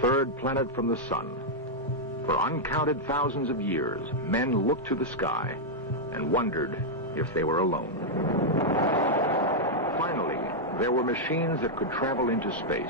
third planet from the sun. For uncounted thousands of years, men looked to the sky and wondered if they were alone. Finally, there were machines that could travel into space.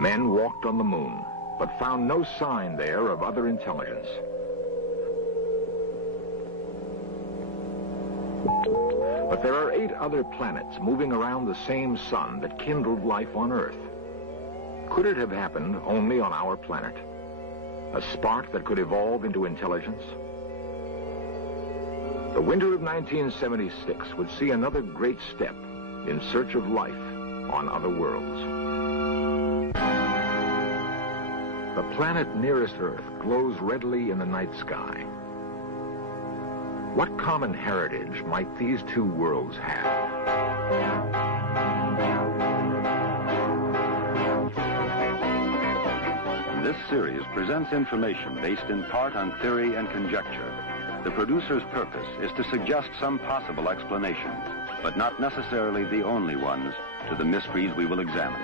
Men walked on the moon, but found no sign there of other intelligence. But there are 8 other planets moving around the same sun that kindled life on Earth. Could it have happened only on our planet? A spark that could evolve into intelligence? The winter of 1976 would see another great step in search of life on other worlds. The planet nearest Earth glows redly in the night sky. What common heritage might these two worlds have? This series presents information based in part on theory and conjecture. The producer's purpose is to suggest some possible explanations, but not necessarily the only ones, to the mysteries we will examine.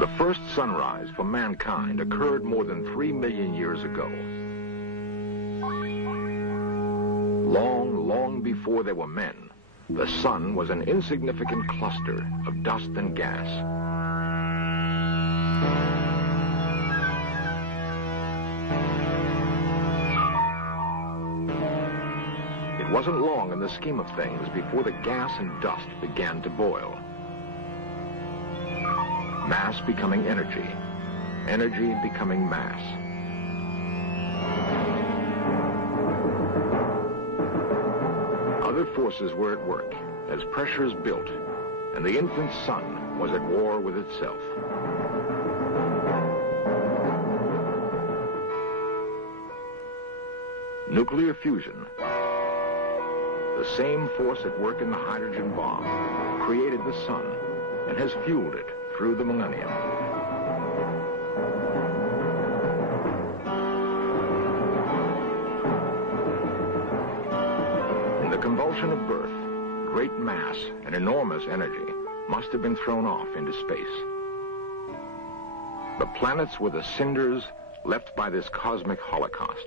The first sunrise for mankind occurred more than 3 million years ago. Long, long before there were men, the sun was an insignificant cluster of dust and gas. It wasn't long in the scheme of things before the gas and dust began to boil. Mass becoming energy, energy becoming mass. Other forces were at work as pressures built, and the infant sun was at war with itself. Nuclear fusion, the same force at work in the hydrogen bomb, created the sun and has fueled it through the millennium. In the convulsion of birth, great mass and enormous energy must have been thrown off into space. The planets were the cinders left by this cosmic holocaust.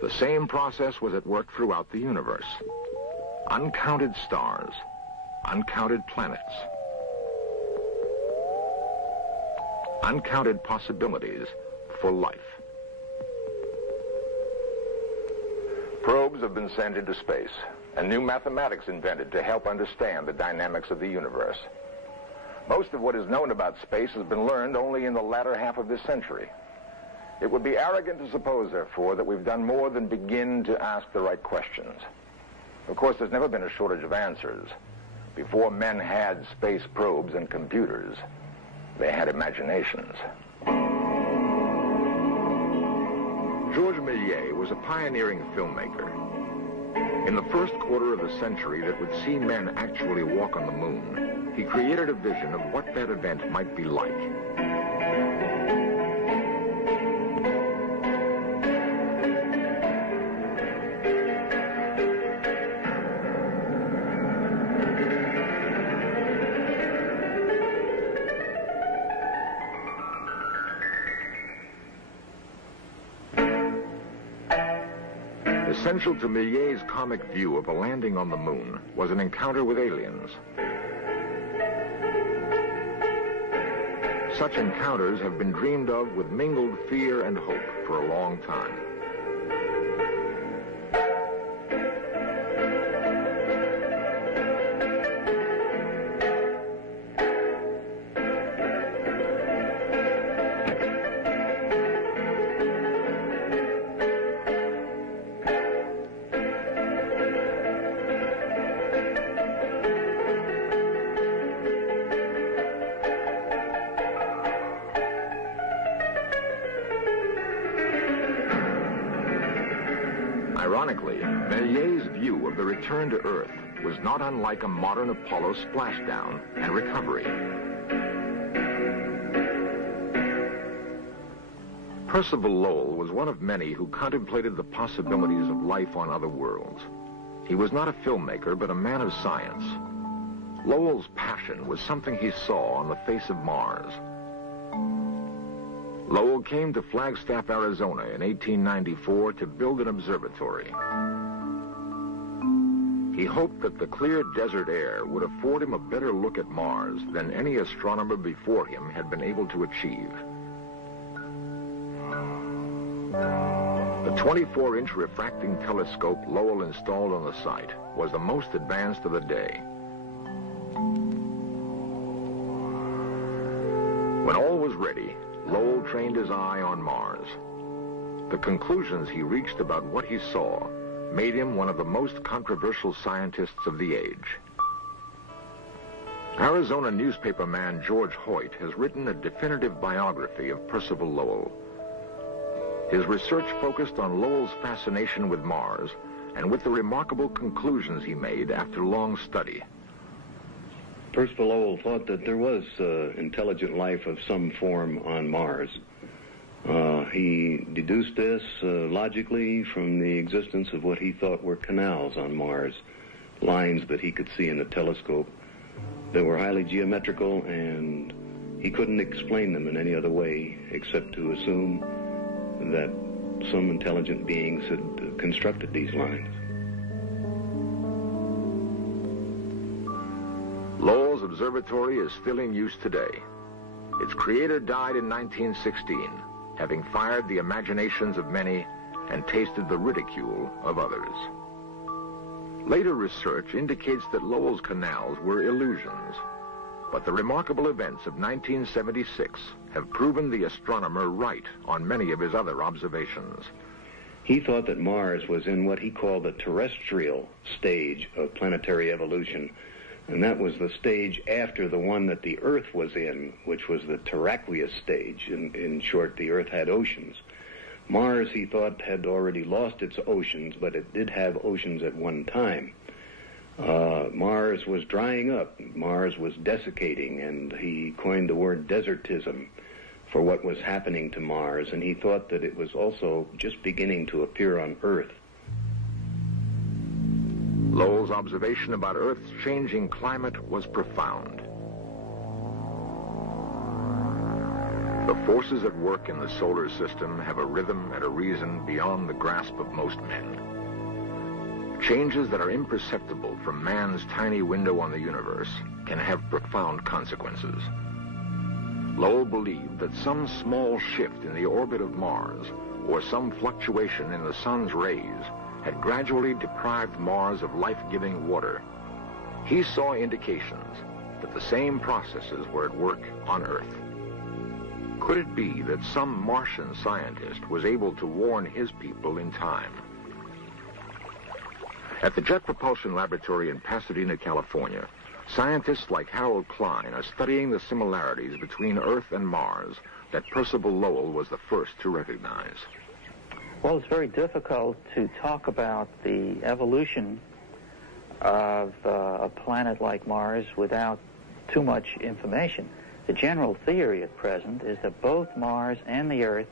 The same process was at work throughout the universe. Uncounted stars, uncounted planets, uncounted possibilities for life. Probes have been sent into space, and new mathematics invented to help understand the dynamics of the universe. Most of what is known about space has been learned only in the latter half of this century. It would be arrogant to suppose, therefore, that we've done more than begin to ask the right questions. Of course, there's never been a shortage of answers. Before men had space probes and computers, they had imaginations. Georges Méliès was a pioneering filmmaker. In the first quarter of the century that would see men actually walk on the moon, he created a vision of what that event might be like. Essential to Méliès' comic view of a landing on the moon was an encounter with aliens. Such encounters have been dreamed of with mingled fear and hope for a long time. Ironically, Méliès' view of the return to Earth was not unlike a modern Apollo splashdown and recovery. Percival Lowell was one of many who contemplated the possibilities of life on other worlds. He was not a filmmaker, but a man of science. Lowell's passion was something he saw on the face of Mars. Lowell came to Flagstaff, Arizona in 1894 to build an observatory. He hoped that the clear desert air would afford him a better look at Mars than any astronomer before him had been able to achieve. The 24-inch refracting telescope Lowell installed on the site was the most advanced of the day. When all was ready, Lowell trained his eye on Mars. The conclusions he reached about what he saw made him one of the most controversial scientists of the age. Arizona newspaperman George Hoyt has written a definitive biography of Percival Lowell. His research focused on Lowell's fascination with Mars and with the remarkable conclusions he made after long study. Percival Lowell thought that there was intelligent life of some form on Mars. He deduced this logically from the existence of what he thought were canals on Mars, lines that he could see in the telescope that were highly geometrical, and he couldn't explain them in any other way except to assume that some intelligent beings had constructed these lines. Lowell's observatory is still in use today. Its creator died in 1916, having fired the imaginations of many and tasted the ridicule of others. Later research indicates that Lowell's canals were illusions, but the remarkable events of 1976 have proven the astronomer right on many of his other observations. He thought that Mars was in what he called the terrestrial stage of planetary evolution, and that was the stage after the one that the Earth was in, which was the terraqueous stage. In short, the Earth had oceans. Mars, he thought, had already lost its oceans, but it did have oceans at one time. Mars was drying up. Mars was desiccating, and he coined the word desertism for what was happening to Mars, and he thought that it was also just beginning to appear on Earth. Lowell's observation about Earth's changing climate was profound. The forces at work in the solar system have a rhythm and a reason beyond the grasp of most men. Changes that are imperceptible from man's tiny window on the universe can have profound consequences. Lowell believed that some small shift in the orbit of Mars or some fluctuation in the sun's rays had gradually deprived Mars of life-giving water. He saw indications that the same processes were at work on Earth. Could it be that some Martian scientist was able to warn his people in time? At the Jet Propulsion Laboratory in Pasadena, California, scientists like Harold Klein are studying the similarities between Earth and Mars that Percival Lowell was the first to recognize. Well, it's very difficult to talk about the evolution of a planet like Mars without too much information. The general theory at present is that both Mars and the Earth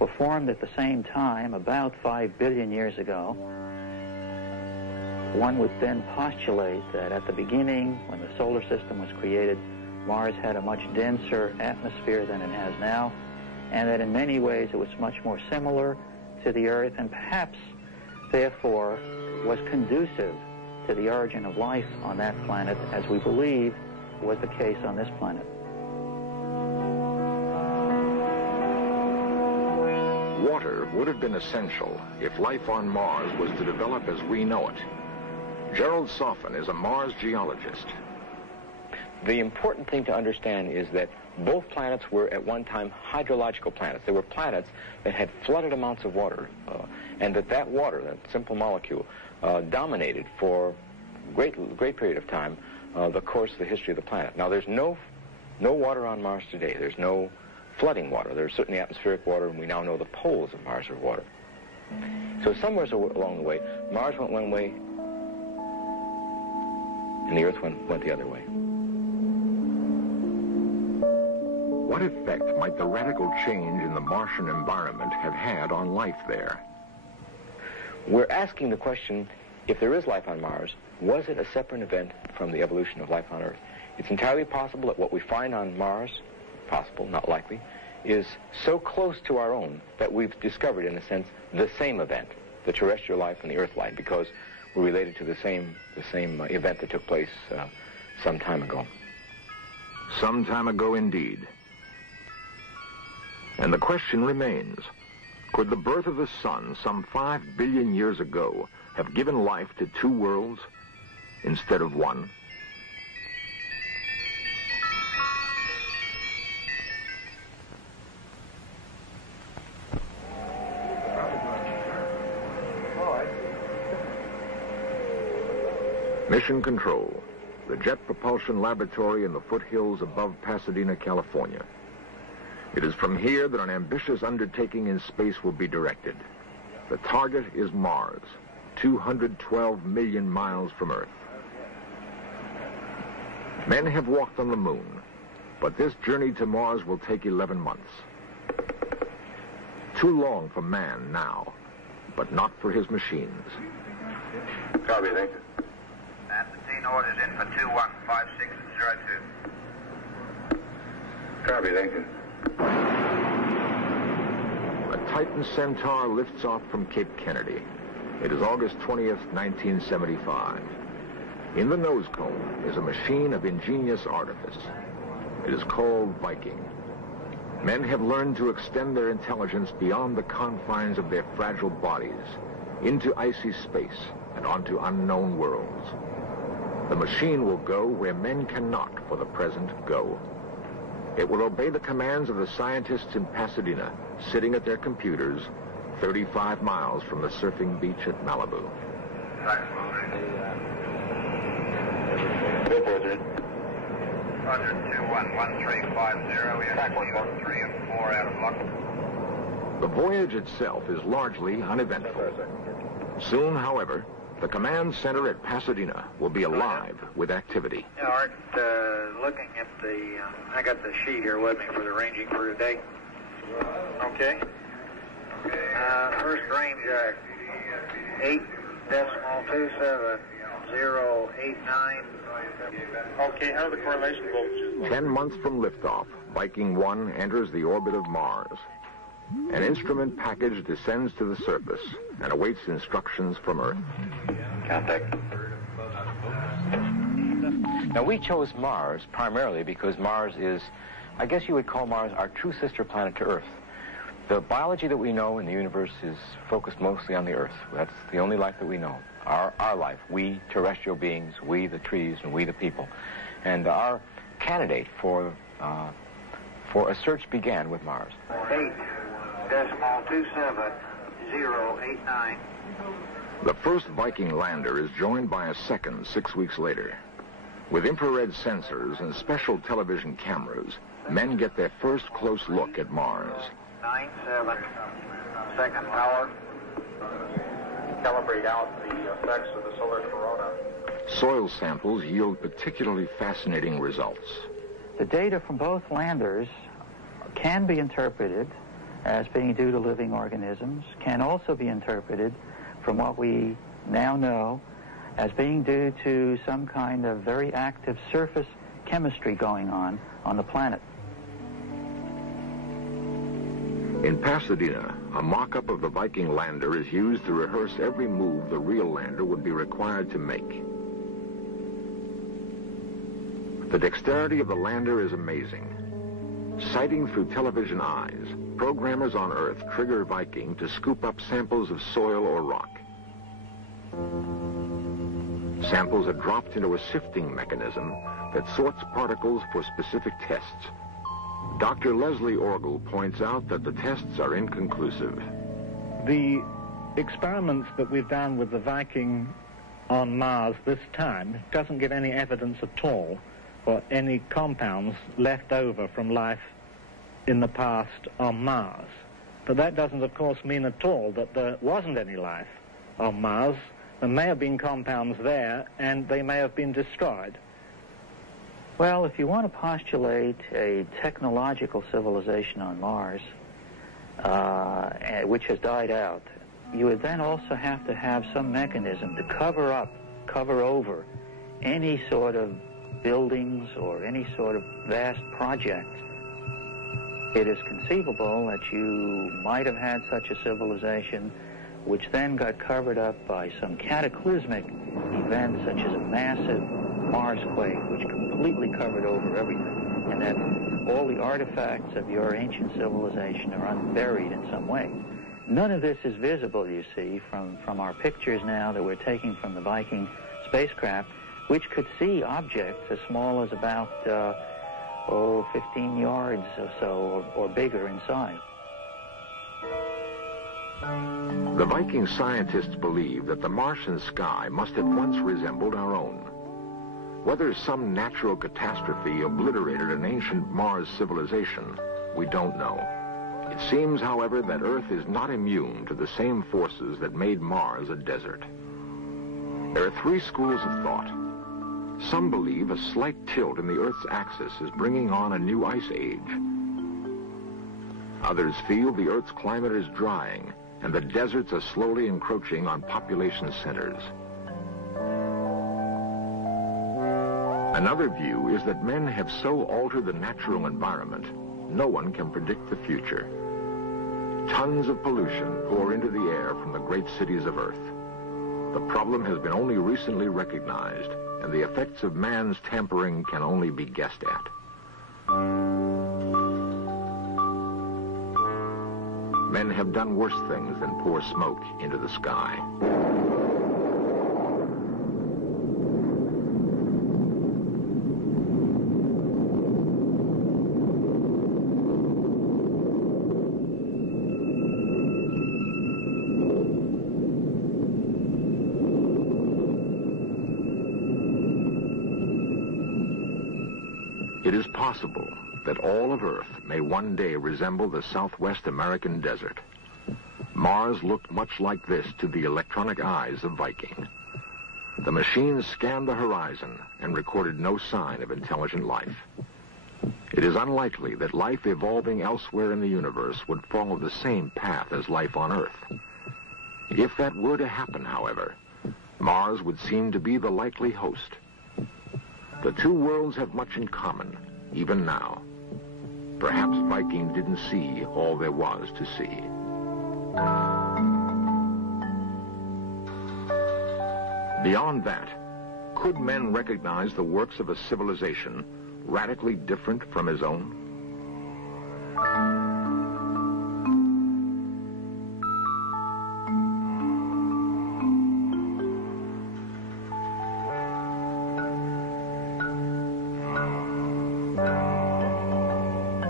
were formed at the same time, about 5 billion years ago. One would then postulate that at the beginning, when the solar system was created, Mars had a much denser atmosphere than it has now, and that in many ways it was much more similar to the Earth, and perhaps, therefore, was conducive to the origin of life on that planet, as we believe was the case on this planet. Water would have been essential if life on Mars was to develop as we know it. Gerald Soffen is a Mars geologist. The important thing to understand is that both planets were at one time hydrological planets. They were planets that had flooded amounts of water, and that water, that simple molecule, dominated for a great period of time the course of the history of the planet. Now, there's no water on Mars today. There's no flooding water. There's certainly atmospheric water, and we now know the poles of Mars are water. So somewhere along the way, Mars went one way, and the Earth went the other way. What effect might the radical change in the Martian environment have had on life there? We're asking the question, if there is life on Mars, was it a separate event from the evolution of life on Earth? It's entirely possible that what we find on Mars, possible, not likely, is so close to our own that we've discovered, in a sense, the same event, the terrestrial life and the Earth life, because we're related to the same event that took place some time ago. Some time ago, indeed. And the question remains, could the birth of the sun some 5 billion years ago have given life to two worlds instead of one? Mission Control, the Jet Propulsion Laboratory in the foothills above Pasadena, California. It is from here that an ambitious undertaking in space will be directed. The target is Mars, 212 million miles from Earth. Men have walked on the moon, but this journey to Mars will take 11 months. Too long for man now, but not for his machines. Copy, thank you. Atrazine orders in for 215602. Copy, thank you. A Titan Centaur lifts off from Cape Kennedy. It is August 20th, 1975. In the nose cone is a machine of ingenious artifice. It is called Viking. Men have learned to extend their intelligence beyond the confines of their fragile bodies, into icy space and onto unknown worlds. The machine will go where men cannot, for the present, go. It will obey the commands of the scientists in Pasadena, sitting at their computers 35 miles from the surfing beach at Malibu. Roger, 211350. We have 3 and 4 out of luck. The voyage itself is largely uneventful. Soon, however, the command center at Pasadena will be alive with activity. Art, looking at the, I got the sheet here with me for the ranging for today. Okay. First range, 8.27089. Okay, how are the correlation voltages? 10 months from liftoff, Viking 1 enters the orbit of Mars. An instrument package descends to the surface and awaits instructions from Earth. Contact. Now, we chose Mars primarily because Mars is, I guess you would call Mars our true sister planet to Earth. The biology that we know in the universe is focused mostly on the Earth. That's the only life that we know. Our life, we terrestrial beings, we the trees, and we the people. And our candidate for a search began with Mars. 8.27089. The first Viking lander is joined by a second 6 weeks later. With infrared sensors and special television cameras, men get their first close look at Mars. 97, second power. Calibrate out the effects of the solar corona. Soil samples yield particularly fascinating results. The data from both landers can be interpreted as being due to living organisms, can also be interpreted from what we now know as being due to some kind of very active surface chemistry going on the planet. In Pasadena, a mock-up of the Viking lander is used to rehearse every move the real lander would be required to make. The dexterity of the lander is amazing. Sighting through television eyes, programmers on Earth trigger Viking to scoop up samples of soil or rock. Samples are dropped into a sifting mechanism that sorts particles for specific tests. Dr. Leslie Orgel points out that the tests are inconclusive. The experiments that we've done with the Viking on Mars this time doesn't give any evidence at all for any compounds left over from life in the past on Mars. But that doesn't, of course, mean at all that there wasn't any life on Mars. There may have been compounds there, and they may have been destroyed. Well, if you want to postulate a technological civilization on Mars, which has died out, you would then also have to have some mechanism to cover over any sort of buildings or any sort of vast project. It is conceivable that you might have had such a civilization which then got covered up by some cataclysmic event such as a massive Mars quake which completely covered over everything, and that all the artifacts of your ancient civilization are unburied in some way. None of this is visible, you see, from our pictures now that we're taking from the Viking spacecraft, which could see objects as small as about 15 yards or so, or bigger in size. The Viking scientists believe that the Martian sky must have once resembled our own. Whether some natural catastrophe obliterated an ancient Mars civilization, we don't know. It seems, however, that Earth is not immune to the same forces that made Mars a desert. There are three schools of thought. Some believe a slight tilt in the Earth's axis is bringing on a new ice age. Others feel the Earth's climate is drying and the deserts are slowly encroaching on population centers. Another view is that men have so altered the natural environment, no one can predict the future. Tons of pollution pour into the air from the great cities of Earth. The problem has been only recently recognized, and the effects of man's tampering can only be guessed at. Men have done worse things than pour smoke into the sky. It is possible that all of Earth may one day resemble the Southwest American desert. Mars looked much like this to the electronic eyes of Viking. The machines scanned the horizon and recorded no sign of intelligent life. It is unlikely that life evolving elsewhere in the universe would follow the same path as life on Earth. If that were to happen, however, Mars would seem to be the likely host. The two worlds have much in common, even now. Perhaps Viking didn't see all there was to see. Beyond that, could men recognize the works of a civilization radically different from his own?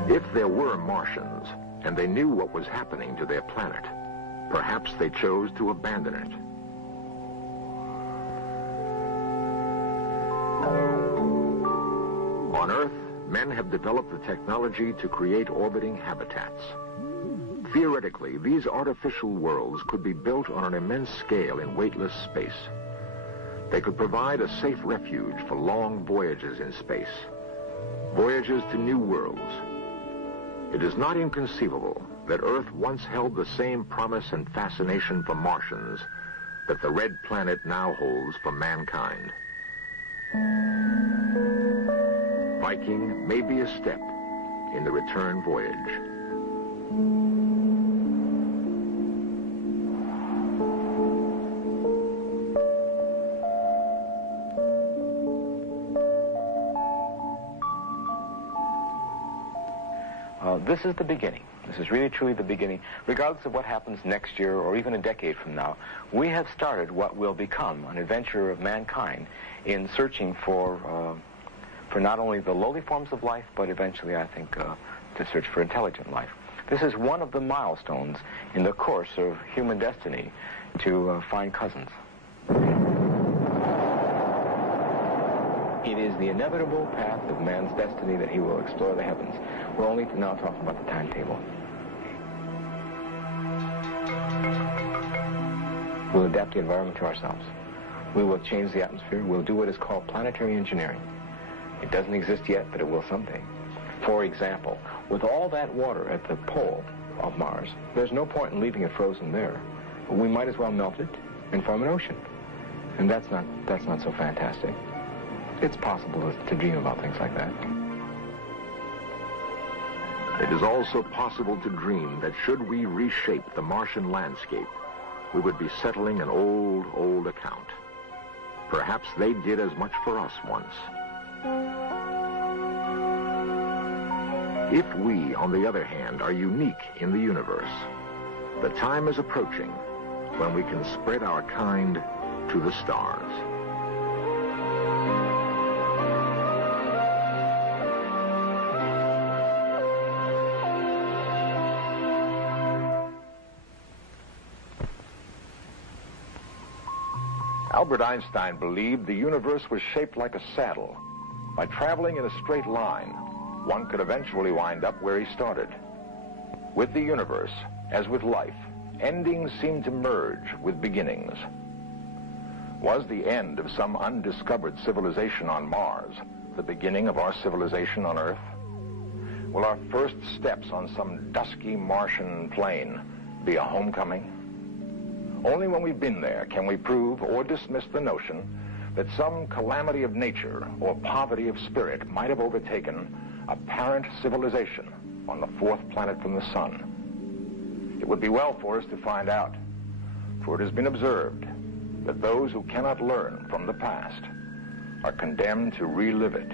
If there were Martians, and they knew what was happening to their planet, perhaps they chose to abandon it. On Earth, men have developed the technology to create orbiting habitats. Theoretically, these artificial worlds could be built on an immense scale in weightless space. They could provide a safe refuge for long voyages in space, voyages to new worlds. It is not inconceivable that Earth once held the same promise and fascination for Martians that the red planet now holds for mankind. Viking may be a step in the return voyage. This is the beginning. This is really truly the beginning. Regardless of what happens next year or even a decade from now, we have started what will become an adventure of mankind in searching for not only the lowly forms of life, but eventually, I think, to search for intelligent life. This is one of the milestones in the course of human destiny to find cousins. It is the inevitable path of man's destiny that he will explore the heavens. We're only now talking about the timetable. We'll adapt the environment to ourselves. We will change the atmosphere. We'll do what is called planetary engineering. It doesn't exist yet, but it will someday. For example, with all that water at the pole of Mars, there's no point in leaving it frozen there. We might as well melt it and form an ocean. And that's not so fantastic. It's possible to dream about things like that. It is also possible to dream that should we reshape the Martian landscape, we would be settling an old account. Perhaps they did as much for us once. If we, on the other hand, are unique in the universe, the time is approaching when we can spread our kind to the stars. Albert Einstein believed the universe was shaped like a saddle. By traveling in a straight line, one could eventually wind up where he started. With the universe, as with life, endings seem to merge with beginnings. Was the end of some undiscovered civilization on Mars the beginning of our civilization on Earth? Will our first steps on some dusky Martian plain be a homecoming? Only when we've been there can we prove or dismiss the notion that some calamity of nature or poverty of spirit might have overtaken a parent civilization on the fourth planet from the sun. It would be well for us to find out, for it has been observed that those who cannot learn from the past are condemned to relive it